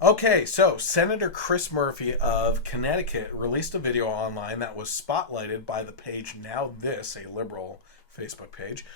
Okay, so Senator Chris Murphy of Connecticut released a video online that was spotlighted by the page Now This, a liberal Facebook page,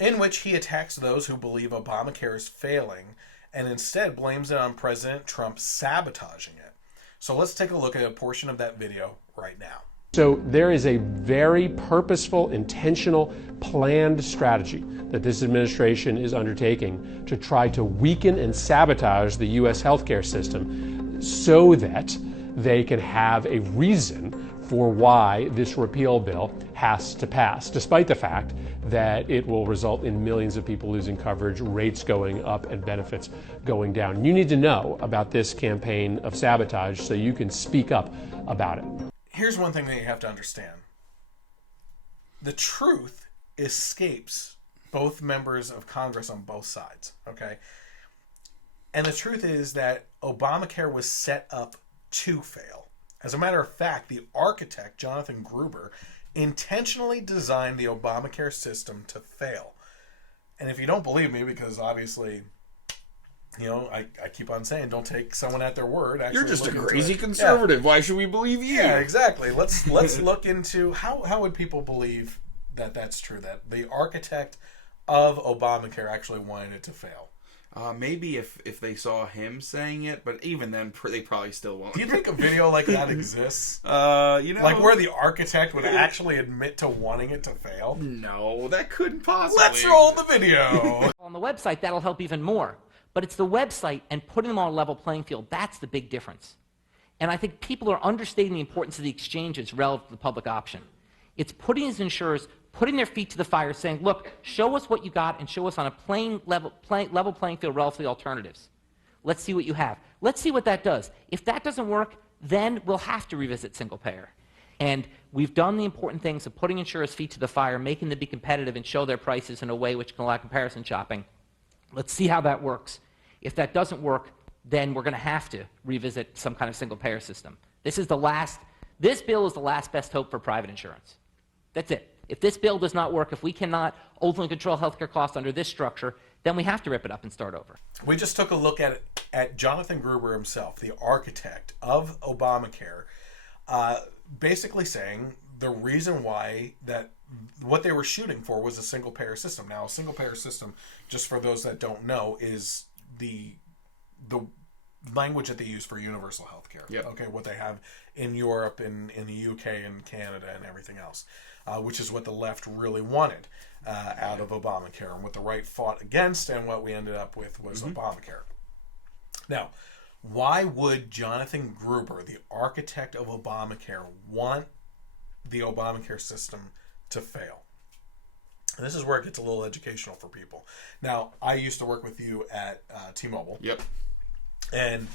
in which he attacks those who believe Obamacare is failing and instead blames it on President Trump sabotaging it. So let's take a look at a portion of that video right now. So there is a very purposeful, intentional, planned strategy that this administration is undertaking to try to weaken and sabotage the U.S. healthcare system so that they can have a reason for why this repeal bill has to pass, despite the fact that it will result in millions of people losing coverage, rates going up, and benefits going down. You need to know about this campaign of sabotage so you can speak up about it. Here's one thing that you have to understand. The truth escapes both members of Congress on both sides, okay? And the truth is that Obamacare was set up to fail. As a matter of fact, the architect, Jonathan Gruber, intentionally designed the Obamacare system to fail. And if you don't believe me, because obviously, you know, I keep on saying don't take someone at their word. You're just a crazy conservative. Yeah. Why should we believe you? Yeah, exactly. Let's look into how would people believe that that's true, that the architect of Obamacare actually wanted it to fail. Maybe if they saw him saying it, but even then, they probably still won't. Do you think a video like that exists? Like where the architect would actually admit to wanting it to fail? No, that couldn't possibly. Let's roll the video. On the website, that'll help even more. But it's the website and putting them on a level playing field. That's the big difference. And I think people are understating the importance of the exchanges relative to the public option. It's putting these insurers, putting their feet to the fire, saying, look, show us what you got and show us on a level playing field relative to the alternatives. Let's see what you have. Let's see what that does. If that doesn't work, then we'll have to revisit single payer. And we've done the important things of putting insurers' feet to the fire, making them be competitive and show their prices in a way which can allow comparison shopping. Let's see how that works. If that doesn't work, then we're going to have to revisit some kind of single-payer system. This bill is the last best hope for private insurance. That's it. If this bill does not work, if we cannot ultimately control healthcare costs under this structure, then we have to rip it up and start over. We just took a look at Jonathan Gruber himself, the architect of Obamacare, basically saying the reason why that what they were shooting for was a single-payer system. Now, a single-payer system, just for those that don't know, is the language that they use for universal health care. Yep. Okay, what they have in Europe, in the UK, and Canada, and everything else, which is what the left really wanted out of Obamacare, and what the right fought against, and what we ended up with was Obamacare. Now, why would Jonathan Gruber, the architect of Obamacare, want the Obamacare system to fail? And this is where it gets a little educational for people. Now, I used to work with you at T-Mobile. Yep. And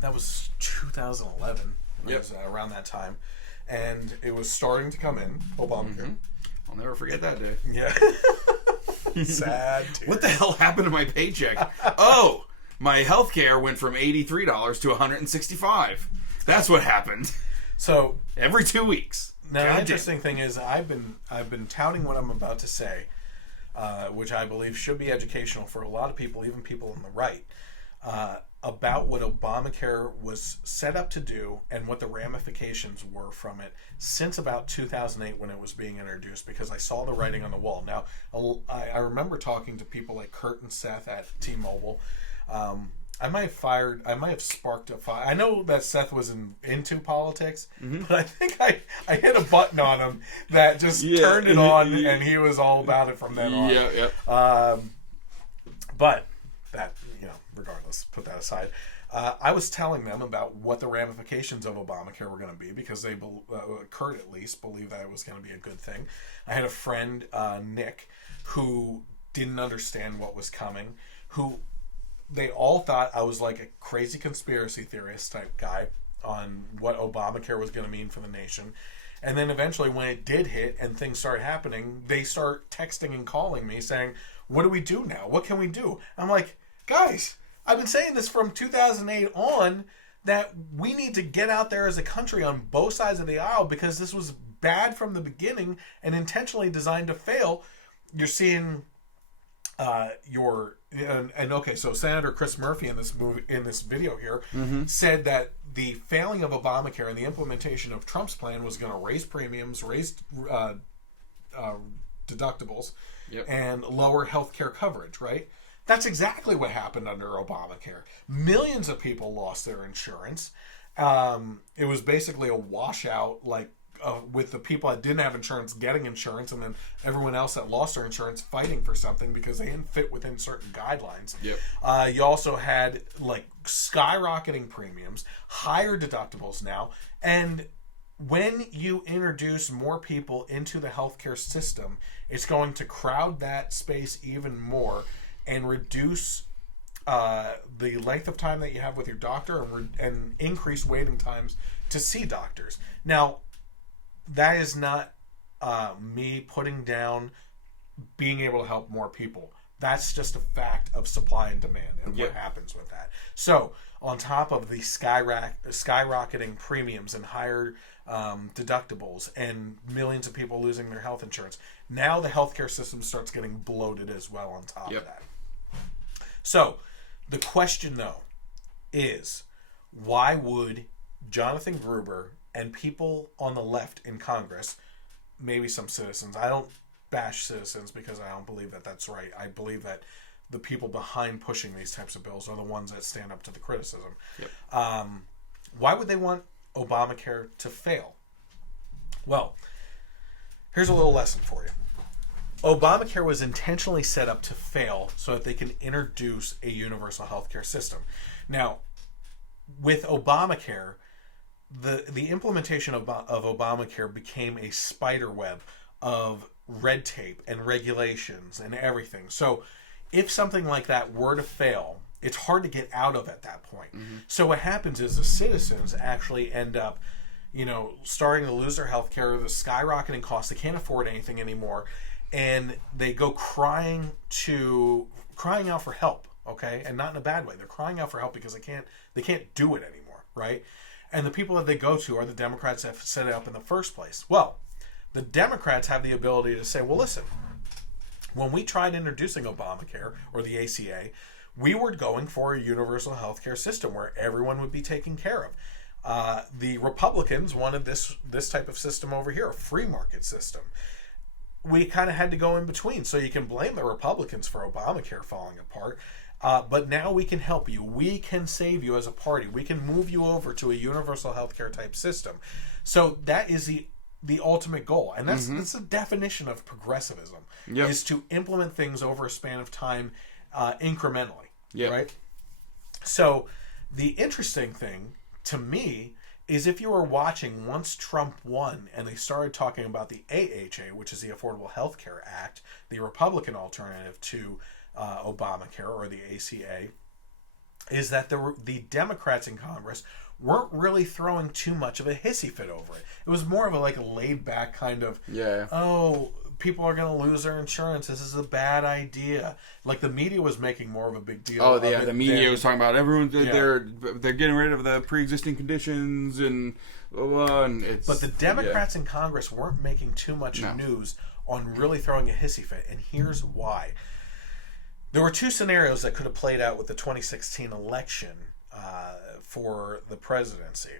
that was 2011. It Yep. was around that time. And it was starting to come in, Obamacare. I'll never forget that day. Yeah. Sad, dude. What the hell happened to my paycheck? Oh, my health care went from $83 to $165. That's what happened. So every 2 weeks. now the interesting thing is I've been touting what I'm about to say, which I believe should be educational for a lot of people, even people on the right, about what Obamacare was set up to do and what the ramifications were from it since about 2008 when it was being introduced, because I saw the writing on the wall. Now, I remember talking to people like Kurt and Seth at T-Mobile. I might have sparked a fire. I know that Seth was into politics, but I think I hit a button on him that just turned it on, and he was all about it from then on. Yeah. But that, regardless, put that aside. I was telling them about what the ramifications of Obamacare were going to be, because they, Kurt at least, believed that it was going to be a good thing. I had a friend, Nick, who didn't understand what was coming, who they all thought I was like a crazy conspiracy theorist type guy on what Obamacare was going to mean for the nation. And then eventually when it did hit and things started happening, they start texting and calling me saying, what do we do now? What can we do? I'm like, guys, I've been saying this from 2008 on, that we need to get out there as a country on both sides of the aisle, because this was bad from the beginning and intentionally designed to fail. You're seeing and okay, so Senator Chris Murphy in this video here said that the failing of Obamacare and the implementation of Trump's plan was going to raise premiums, raise deductibles, and lower health care coverage, right? That's exactly what happened under Obamacare. Millions of people lost their insurance. It was basically a washout, like with the people that didn't have insurance getting insurance, and then everyone else that lost their insurance fighting for something because they didn't fit within certain guidelines. You also had like skyrocketing premiums, higher deductibles now, and when you introduce more people into the healthcare system, it's going to crowd that space even more and reduce the length of time that you have with your doctor and increase waiting times to see doctors. Now, that is not me putting down being able to help more people. That's just a fact of supply and demand and what happens with that. So, on top of the skyrocketing premiums and higher deductibles and millions of people losing their health insurance, now the healthcare system starts getting bloated as well on top of that. So, the question, though, is why would Jonathan Gruber and people on the left in Congress, maybe some citizens, I don't bash citizens because I don't believe that that's right. I believe that the people behind pushing these types of bills are the ones that stand up to the criticism. Why would they want Obamacare to fail? Well, here's a little lesson for you. Obamacare was intentionally set up to fail so that they can introduce a universal healthcare system. Now, with Obamacare, the implementation of Obamacare became a spider web of red tape and regulations and everything. So if something like that were to fail, it's hard to get out of at that point. So what happens is the citizens actually end up, starting to lose their health care, the skyrocketing costs, they can't afford anything anymore, and they go crying out for help, okay? And not in a bad way. They're crying out for help because they can't do it anymore, right? And the people that they go to are the Democrats that set it up in the first place. Well, the Democrats have the ability to say, well, listen, when we tried introducing Obamacare or the ACA, we were going for a universal healthcare system where everyone would be taken care of. The Republicans wanted this type of system over here, a free market system. We kind of had to go in between. So you can blame the Republicans for Obamacare falling apart. But now we can help you. We can save you as a party. We can move you over to a universal healthcare type system. So that is the ultimate goal. And that's the definition of progressivism, is to implement things over a span of time incrementally. Right? So the interesting thing to me is if you were watching once Trump won and they started talking about the AHA, which is the Affordable Health Care Act, the Republican alternative to Obamacare or the ACA, is that the Democrats in Congress weren't really throwing too much of a hissy fit over it. It was more of a laid back kind of, oh, people are going to lose their insurance. This is a bad idea. Like the media was making more of a big deal. Oh, yeah, the media was talking about everyone. They're getting rid of the pre-existing conditions and it's. But the Democrats in Congress weren't making too much news on really throwing a hissy fit, and here's why. There were two scenarios that could have played out with the 2016 election for the presidency.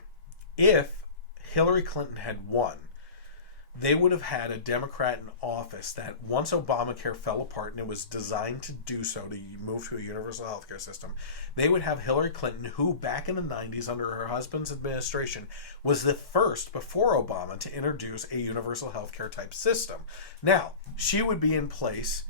If Hillary Clinton had won, they would have had a Democrat in office that once Obamacare fell apart, and it was designed to do so, to move to a universal healthcare system, they would have Hillary Clinton, who back in the 90s under her husband's administration was the first before Obama to introduce a universal healthcare type system. Now, she would be in place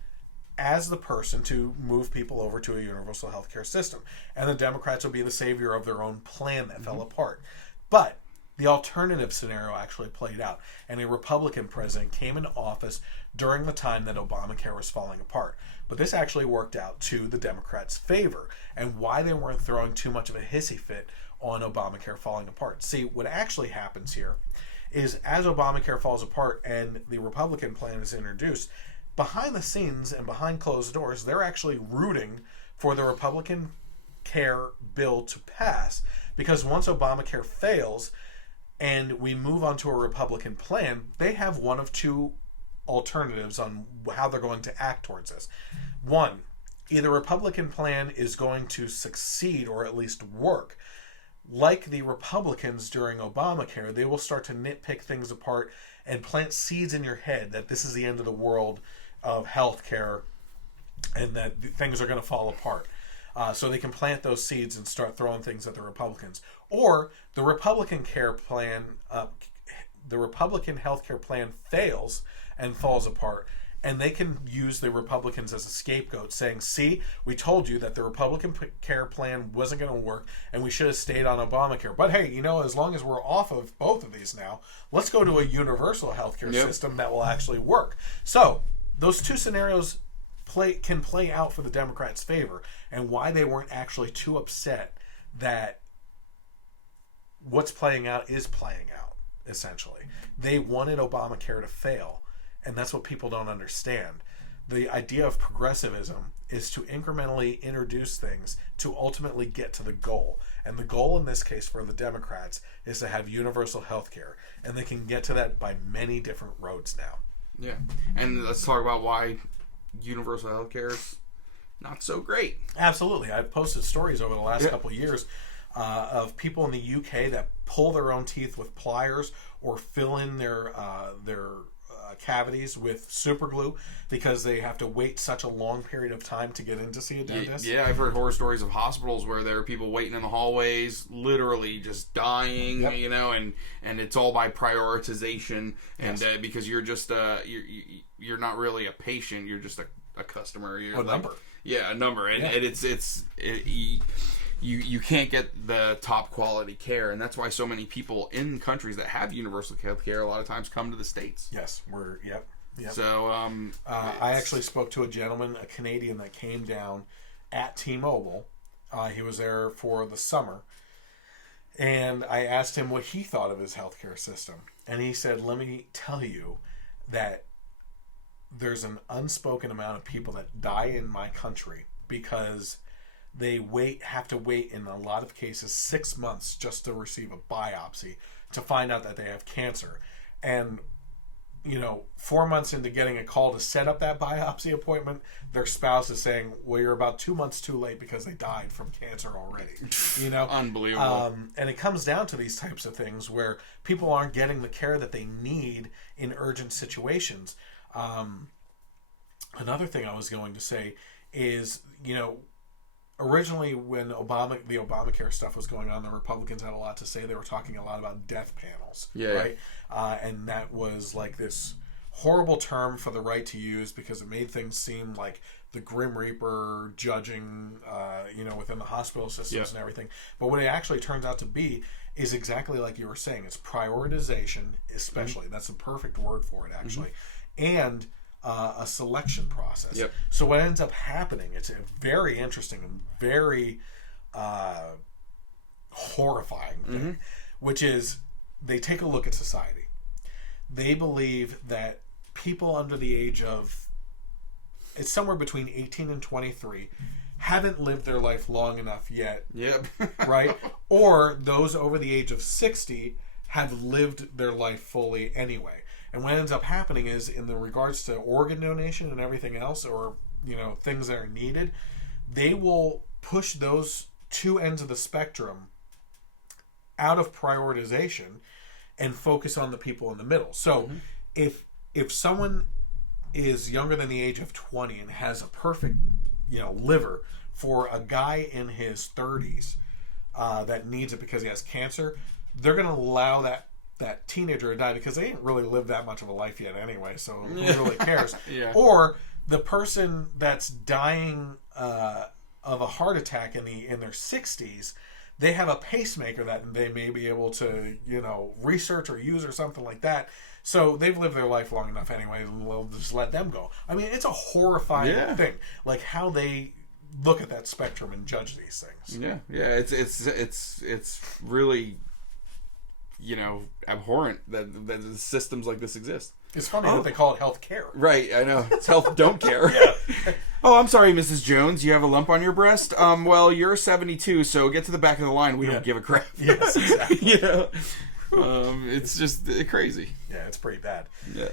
as the person to move people over to a universal healthcare system. And the Democrats would be the savior of their own plan that fell apart. But the alternative scenario actually played out, and a Republican president came into office during the time that Obamacare was falling apart. But this actually worked out to the Democrats' favor, and why they weren't throwing too much of a hissy fit on Obamacare falling apart. See, what actually happens here is as Obamacare falls apart and the Republican plan is introduced, behind the scenes and behind closed doors, they're actually rooting for the Republican care bill to pass, because once Obamacare fails and we move on to a Republican plan, they have one of two alternatives on how they're going to act towards this. One, either Republican plan is going to succeed or at least work. Like the Republicans during Obamacare, they will start to nitpick things apart and plant seeds in your head that this is the end of the world of healthcare and that things are going to fall apart. So they can plant those seeds and start throwing things at the Republicans. Or the Republican care plan, the Republican healthcare plan fails and falls apart, and they can use the Republicans as a scapegoat, saying, see, we told you that the Republican care plan wasn't going to work, and we should have stayed on Obamacare. But hey, you know, as long as we're off of both of these now, let's go to a universal healthcare system that will actually work. So those two scenarios can play out for the Democrats' favor, and why they weren't actually too upset that what's playing out is playing out, essentially. They wanted Obamacare to fail, and that's what people don't understand. The idea of progressivism is to incrementally introduce things to ultimately get to the goal. And the goal in this case for the Democrats is to have universal health care. And they can get to that by many different roads now. Yeah. And let's talk about why universal health care is not so great. Absolutely. I've posted stories over the last couple of years of people in the UK that pull their own teeth with pliers or fill in their cavities with super glue because they have to wait such a long period of time to get in to see a dentist. Yeah, I've heard horror stories of hospitals where there are people waiting in the hallways, literally just dying, you know, and it's all by prioritization, and because you're just you're not really a patient, you're just a customer. You're a number. Yeah, a number, and you can't get the top quality care, and that's why so many people in countries that have universal health care a lot of times come to the States. Yes, yep. So I actually spoke to a gentleman, a Canadian, that came down at T-Mobile. He was there for the summer, and I asked him what he thought of his healthcare system, and he said, "Let me tell you that there's an unspoken amount of people that die in my country because they have to wait in a lot of cases 6 months just to receive a biopsy to find out that they have cancer. And, you know, 4 months into getting a call to set up that biopsy appointment, their spouse is saying, well, you're about 2 months too late because they died from cancer already. You know? Unbelievable. And it comes down to these types of things where people aren't getting the care that they need in urgent situations. Another thing I was going to say is, you know, originally, when the Obamacare stuff was going on, the Republicans had a lot to say. They were talking a lot about death panels, right? And that was like this horrible term for the right to use because it made things seem like the Grim Reaper judging, you know, within the hospital systems and everything. But what it actually turns out to be is exactly like you were saying. It's prioritization, especially. That's the perfect word for it, actually. And a selection process. So what ends up happening, it's a very interesting and very horrifying thing, which is they take a look at society. They believe that people under the age of, it's somewhere between 18 and 23, haven't lived their life long enough yet, right? Or those over the age of 60 have lived their life fully anyway. And what ends up happening is, in the regards to organ donation and everything else, or, you know, things that are needed, they will push those two ends of the spectrum out of prioritization and focus on the people in the middle. So if someone is younger than the age of 20 and has a perfect, you know, liver for a guy in his 30s that needs it because he has cancer, they're going to allow that teenager to die because they didn't really live that much of a life yet anyway, so who really cares? Or the person that's dying of a heart attack in their 60s, they have a pacemaker that they may be able to, you know, research or use or something like that. So they've lived their life long enough anyway, we'll just let them go. I mean, it's a horrifying thing, like how they look at that spectrum and judge these things. It's really, you know, abhorrent that systems like this exist. It's funny that they call it health care. Right, I know. It's health don't care. Oh, I'm sorry, Mrs. Jones. You have a lump on your breast? Well, you're 72, so get to the back of the line. We don't give a crap. Yes, exactly. You know? It's just crazy. Yeah, it's pretty bad. Yeah.